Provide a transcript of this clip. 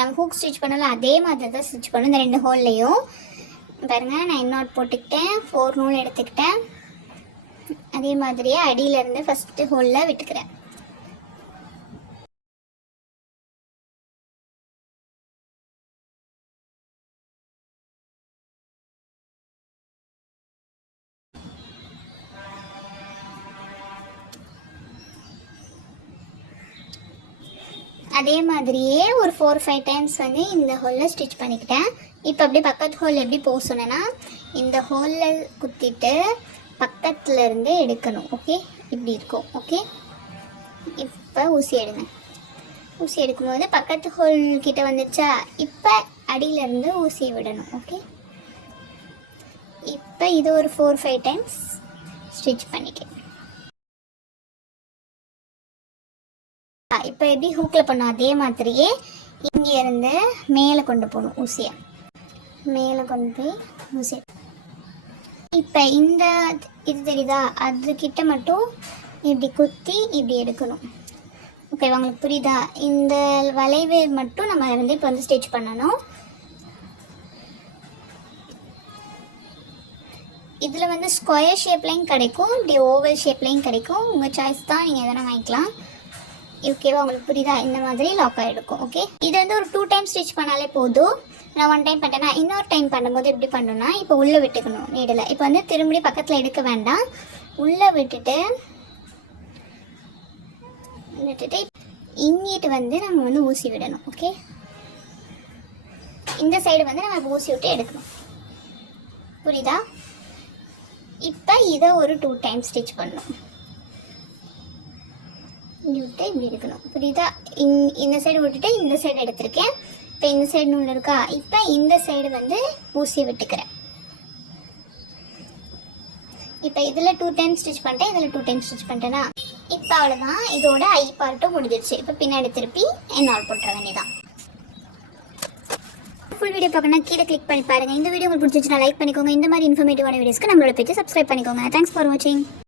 நம்ம hook stitch பண்ணல அதே மாதிரி தான் ஸ்டிச் பண்ணணும். இந்த 2 ஹோல்லையும் பாருங்கள், நான் இன்னொரு போட்டுக்கிட்டேன், 4 நூல் எடுத்துக்கிட்டேன். அதே மாதிரியே அடியிலேருந்து ஃபஸ்ட்டு ஹோலில் விட்டுக்கிறேன். அதே மாதிரியே ஒரு 4-5 டைம்ஸ் வந்து இந்த ஹோலில் ஸ்டிச் பண்ணிக்கிட்டேன். இப்போ அப்படியே பக்கத்து ஹோல் எப்படி போக சொன்னேன்னா, இந்த ஹோலில் குத்திட்டு பக்கத்தில் இருந்து எடுக்கணும். ஓகே, இப்படி இருக்கும். ஓகே, இப்போ ஊசி எடுங்க. ஊசி எடுக்கும்போது பக்கத்து ஹோல் கிட்ட வந்துச்சா, இப்போ அடியிலேருந்து ஊசியை விடணும். ஓகே, இப்போ இது ஒரு 4-5 டைம்ஸ் ஸ்டிச் பண்ணிக்க. இப்போ எப்படி ஹூக்கில் பண்ணோம் அதே மாதிரியே இங்கேருந்து மேலே கொண்டு போகணும். ஊசியை மேலே கொண்டு போய் ஊசி. இப்போ இந்த இது தெரியுதா, அதுக்கிட்ட மட்டும் இப்படி குத்தி இப்படி எடுக்கணும். ஓகே, உங்களுக்கு புரியுதா? இந்த வளைவு மட்டும் நம்ம வந்து இப்போ வந்து ஸ்டிச் பண்ணணும். இதில் வந்து ஸ்கொயர் ஷேப்லையும் கிடைக்கும், இப்படி ஓவல் ஷேப்லையும் கிடைக்கும். உங்கள் சாய்ஸ் தான், நீங்கள் எதனா வாங்கிக்கலாம். ஓகேவா? உங்களுக்கு புரியுதா? இந்த மாதிரி லாக் ஆகிருக்கும். ஓகே, இது வந்து ஒரு 2 டைம் ஸ்டிச் பண்ணாலே போதும். நான் 1 டைம் பண்ணிட்டேன்னா இன்னொரு டைம் பண்ணும்போது எப்படி பண்ணணும்னா, இப்போ உள்ளே விட்டுக்கணும் நீடில். இப்போ வந்து திரும்பி பக்கத்தில் எடுக்க வேண்டாம், உள்ளே விட்டுட்டு இங்கிட்டு வந்து நம்ம வந்து ஊசி விடணும். ஓகே, இந்த சைடு வந்து நம்ம ஊசி விட்டு எடுக்கணும். புரியுதா? இப்போ இதை ஒரு 2 டைம் ஸ்டிச் பண்ணணும். விட்டு இப்படி எடுக்கணும். புரியுதா? இந்த சைடு விட்டுட்டு இந்த சைடு எடுத்திருக்கேன். இப்போ இந்த சைடு நூல் இருக்கா, இப்போ இந்த சைடு வந்து ஊசியை விட்டுக்கிறேன். இப்போ இதில் 2 டைம் ஸ்டிச் பண்ணிட்டேன், இதில் 2 டைம் ஸ்டிச் பண்ணிட்டேன்னா இப்போ அவ்வளோதான். இதோட ஐ பார்ட்டும் முடிஞ்சிருச்சு. இப்போ பின்னாடி திருப்பி என்னால் போட்டுற வேண்டியதான். ஃபுல் வீடியோ பார்க்கணும்னா கீழே கிளிக் பண்ணி பாருங்கள். இந்த வீடியோ உங்களுக்கு பிடிச்சிச்சுன்னா லைக் பண்ணிக்கோங்க. இந்த மாதிரி இன்ஃபர்மேட்டிவான வீடியோஸ்க்கு நம்மளோட பேஜை சப்ஸ்கிரைப் பண்ணிக்கோங்க. தேங்க்ஸ் ஃபார் வாட்சிங்.